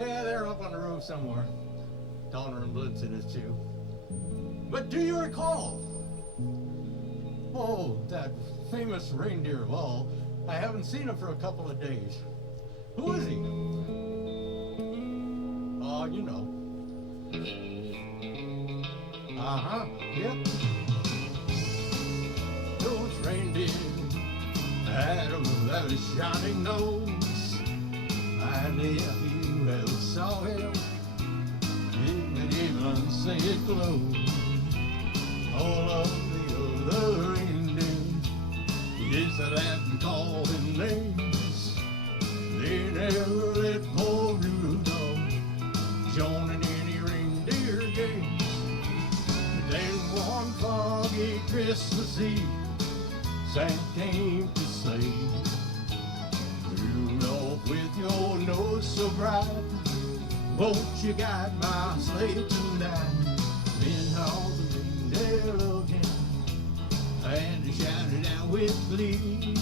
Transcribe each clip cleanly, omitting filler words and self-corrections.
Yeah, they're up on the roof somewhere. Donner and Blitzen is too. But do you recall? Oh, that famous reindeer of all. I haven't seen him for a couple of days. Who is he? Oh, you know. Uh-huh, yep. Those reindeer had a very shining nose. And if you ever saw him, you could even say it glowed. All of the other reindeer used to laugh and call him names. They never let poor Rudolph join in any reindeer games. But then one foggy Christmas Eve, Santa came to say, Rudolph, with your nose so bright, won't you guide my sleigh tonight? Then all the reindeer loved him, and they shouted out with glee,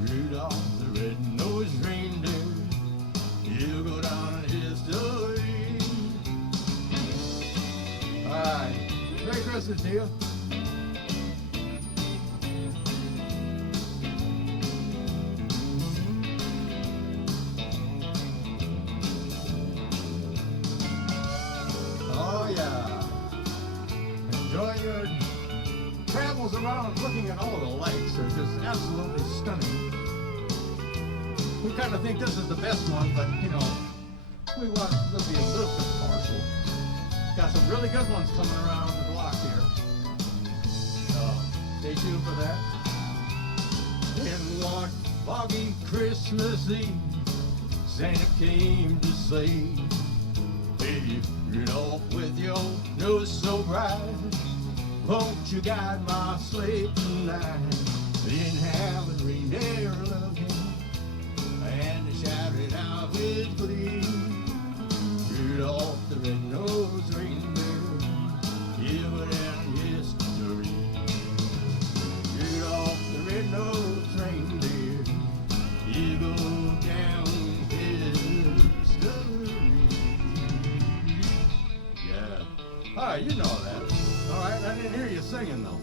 Rudolph the red-nosed reindeer, you'll go down in history. All right, Merry Christmas to you. Enjoy your travels around looking at all the lights. They're just absolutely stunning. We kind of think this is the best one, but you know, we want to be a little bit partial. Got some really good ones coming around the block here. Stay tuned for that. In one foggy Christmas Eve, Santa came to say, hey, Rudolph, with your nose so bright, won't you guide my sleigh tonight? Then have a reindeer love him, and they shouted out with glee, Rudolph the red-nosed reindeer, you go down in history. Rudolph the red-nosed reindeer, you go down in history. Yeah. All right, you know that. All right, I didn't hear you singing, though.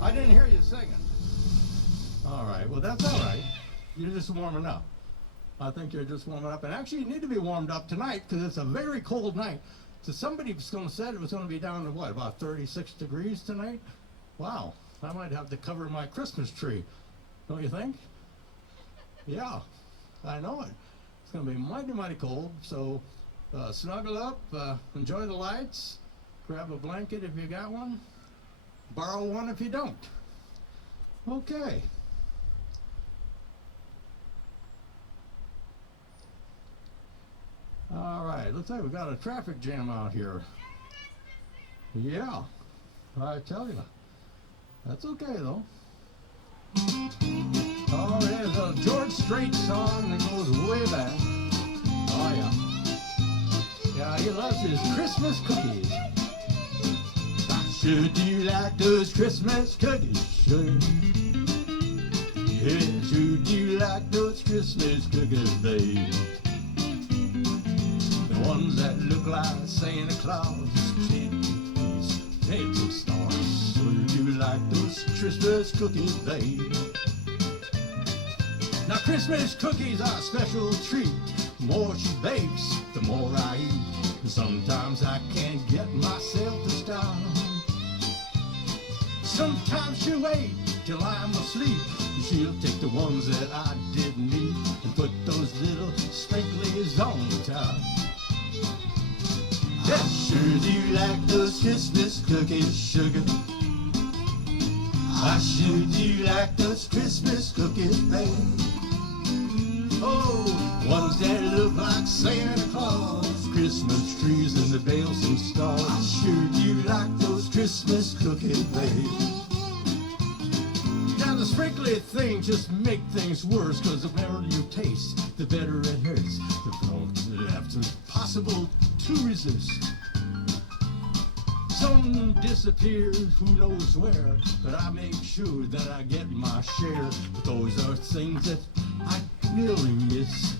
I didn't hear you singing. All right, well, that's all right. You're just warming up. I think you're just warming up. And actually, you need to be warmed up tonight because it's a very cold night. So somebody was going to say it was going to be down to, what, about 36 degrees tonight? Wow, I might have to cover my Christmas tree. Don't you think? Yeah, I know it. It's going to be mighty, mighty cold. So snuggle up, enjoy the lights. Grab a blanket if you got one. Borrow one if you don't. Okay. All right, looks like we got a traffic jam out here. Yeah, I tell you. That's okay though. Oh, there's a George Strait song that goes way back. Oh yeah. Yeah, he loves his Christmas cookies. Should you like those Christmas cookies? Should. Yeah, should you like those Christmas cookies, babe? The ones that look like Santa Claus, candies, pencil stars. Should you like those Christmas cookies, babe? Now Christmas cookies are a special treat. The more she bakes, the more I eat. And sometimes I can't get myself to stop. Sometimes she'll wait till I'm asleep. She'll take the ones that I didn't eat and put those little sprinkles on the top. Yeah, sure do like those Christmas cookies, sugar. I sure do like those Christmas cookies, babe. Oh, ones that look like Santa Claus, Christmas trees and the bells and stars. I sure do like those Christmas cookies, babe. Now the sprinkly things just make things worse, cause the better you taste, the better it hurts. It's impossible to resist. Some disappears, who knows where, but I make sure that I get my share. But those are things that I really miss.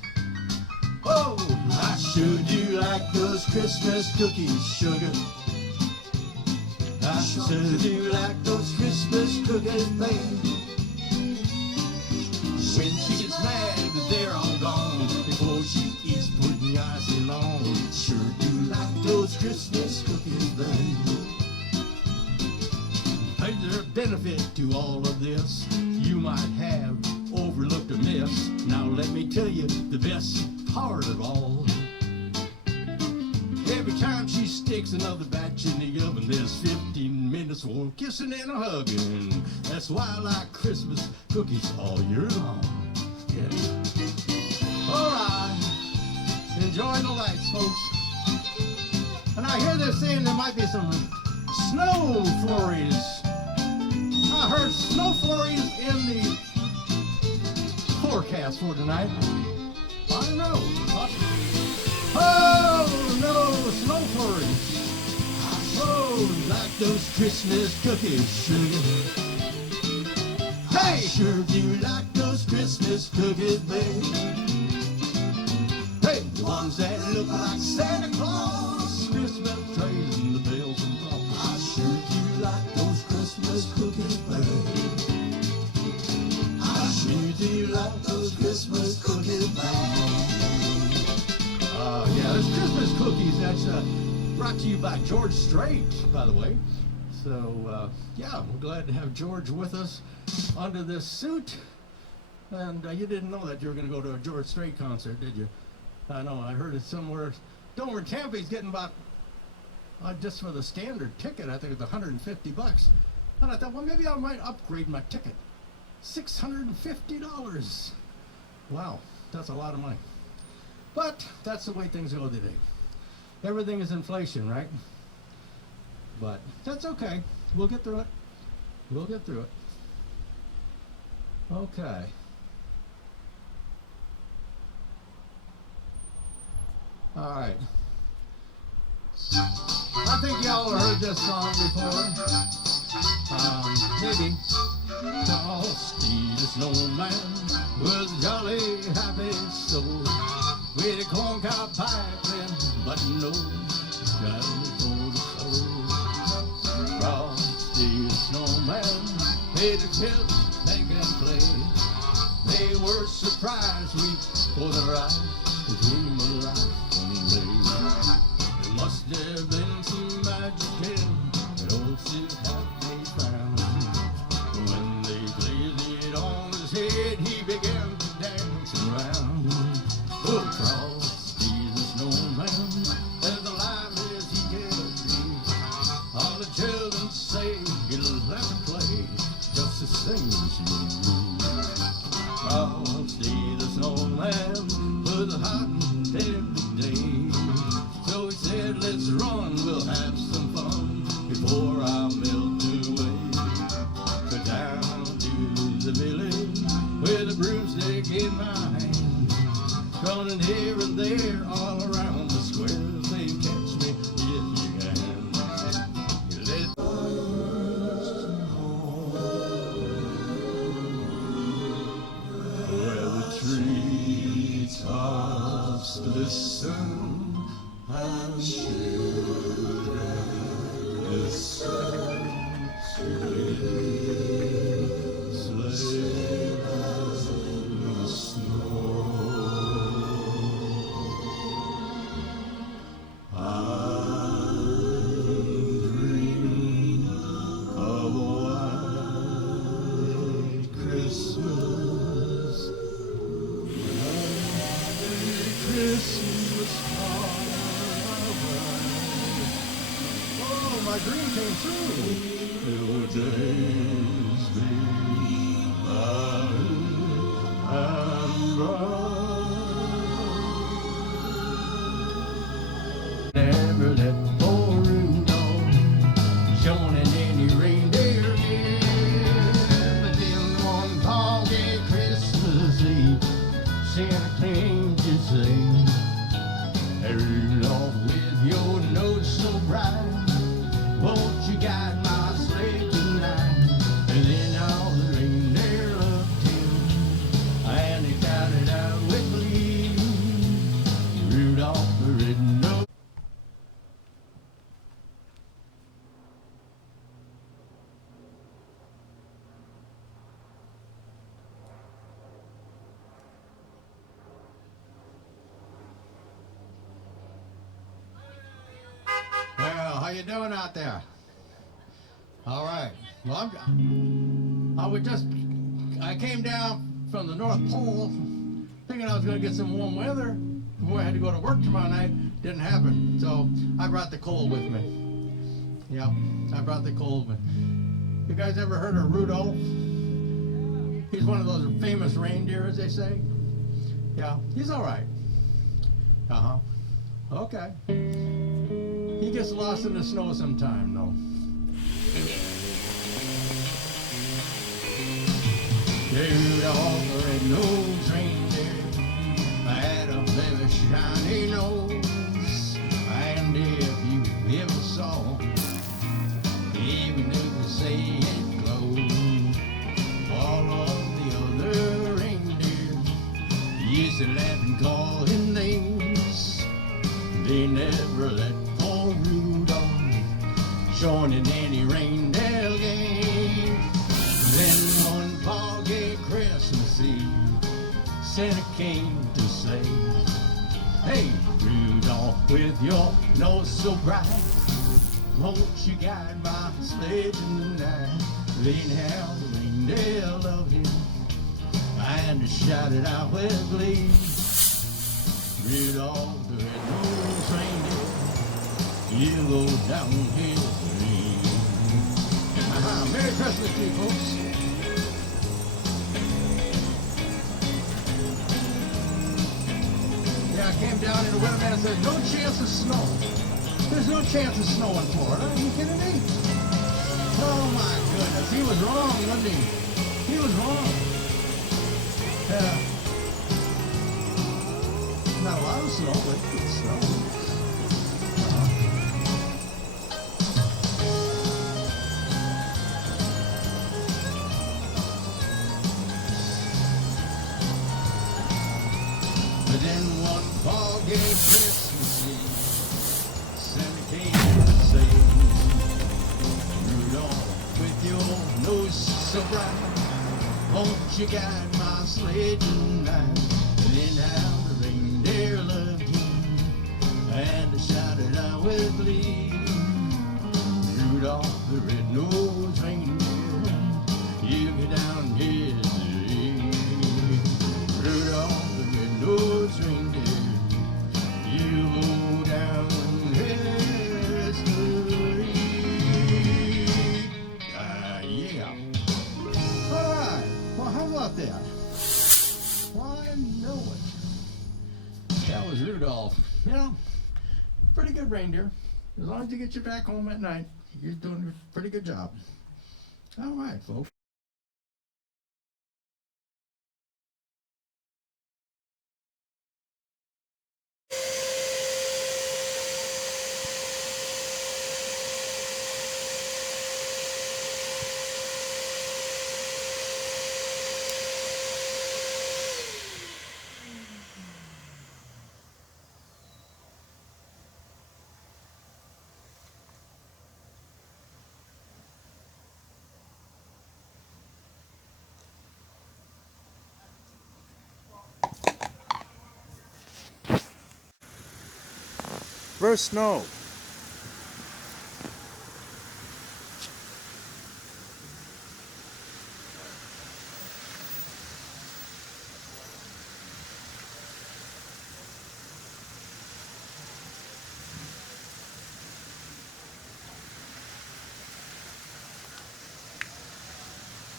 Oh, I sure do like those Christmas cookies, sugar. I sure do like those Christmas cookies, babe. When she gets mad that they're all gone, before she eats putting icing on. Sure do like those Christmas cookies, babe. Hey, there's a benefit to all of this you might have overlooked or missed. Now let me tell you the best part of all. Every time she sticks another batch in the oven, there's 15 minutes for kissing and a hugging. That's why I like Christmas cookies all year long. Yeah. All right, enjoy the lights, folks. And I hear they're saying there might be some snow flurries. I heard snow flurries in the forecast for tonight. I don't know. Oh, no, snow flurries. Oh, like those Christmas cookies, sugar. Hey, sure do like those Christmas cookies, babe. Hey, the ones that look like Santa Claus, Christmas trees and the bells and bells. I sure do like those Christmas cookies, babe. I sure do like those Christmas cookies, babe. Yeah, this Christmas cookies, that's brought to you by George Strait, by the way. So, yeah, we're glad to have George with us under this suit. And you didn't know that you were going to go to a George Strait concert, did you? I know, I heard it somewhere. Dover Tampa, he's getting about, just for the standard ticket, I think it's $150. And I thought, well, maybe I might upgrade my ticket. $650. Wow, that's a lot of money. But that's the way things go today. Everything is inflation, right? But that's okay. We'll get through it. We'll get through it. Okay. All right. I think y'all have heard this song before. Maybe. Frosty the Snowman was a jolly happy soul, with a corncob pipe and button nose, driving for the soul. Frosty the Snowman made a kill, make and play. They were surprised for their eyes to dream of life one day. There must have been some magic in that old Sid had they found. When they placed it on his head, he began to dance around. Oh, Frosty the Snowman, as alive as he can be. All the children say he'll have to play just the same as you do. Frosty the Snowman was a hot and every day. So he said, let's run, we'll have some fun before I melt away. Go down to the village with a broomstick in my hand, running here and there all around the square. Say, catch me if you can. You let where the treetops listen and children listen to sleigh bells in the snow. My dream came true. There were days behind and bright. Never let poor Rudolph shone in any reindeer again. But then one foggy Christmas Eve, Santa came to say, "Hey Rudolph, with your nose so bright, won't you guide my sleigh tonight?" And then all the reindeer loved him, and he shouted out with glee, How you doing out there? All right. Well, I came down from the North Pole thinking I was going to get some warm weather before I had to go to work tomorrow night. Didn't happen. So I brought the cold with me. Yep, I brought the cold with me. You guys ever heard of Rudolph? He's one of those famous reindeer, as they say. Yeah, he's all right. Uh-huh. Okay. He gets lost in the snow sometime, though. Rudolph the red-nosed reindeer had a very shiny nose, and if you ever saw, even if you say it close, all of the other reindeer used to laugh and call him names. They never let poor Rudolph join in any reindeer game. Then one foggy Christmas Eve, Santa came to say, "Hey, Rudolph, with your nose so bright, won't you guide my sleigh tonight?" Then how the reindeer loved him and shouted out with glee, "Rudolph the red-nosed reindeer, you go down history." Merry Christmas to you, folks. Yeah, I came down and the weatherman said, "No chance of snow. There's no chance of snow in Florida." Are you kidding me? Oh my goodness, he was wrong, wasn't he? He was wrong. Yeah. Not a lot of snow, but it's snow. But then one foggy Christmas Eve, Santa came to say, "Rudolph, with your nose so bright, won't you guide my sleigh tonight?" Then how the reindeer loved him and they shouted out with glee, "Rudolph the red-nosed reindeer, you get down history." Rudolph the red-nosed reindeer, you go down history. Yeah. All right. Well, how about that? Well, I know it. That was Rudolph. You know, pretty good reindeer. As long as you get you back home at night, you're doing a pretty good job. All right, folks. First snow.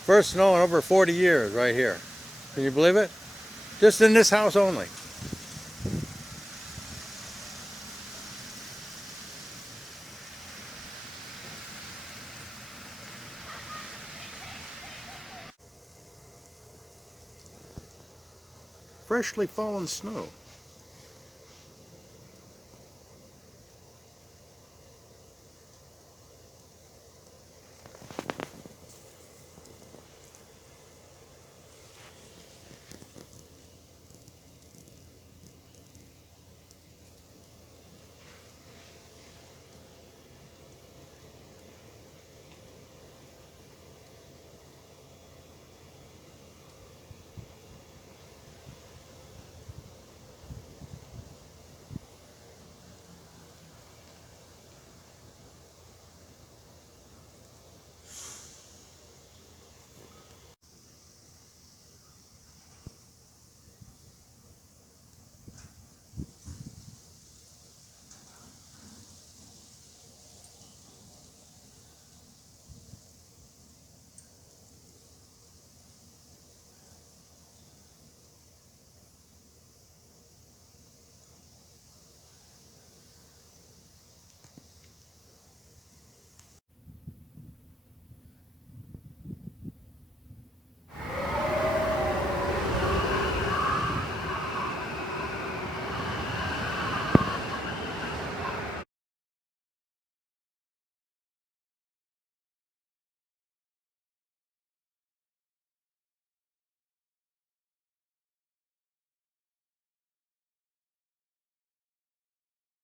First snow in over 40 years right here. Can you believe it? Just in this house only. Freshly fallen snow.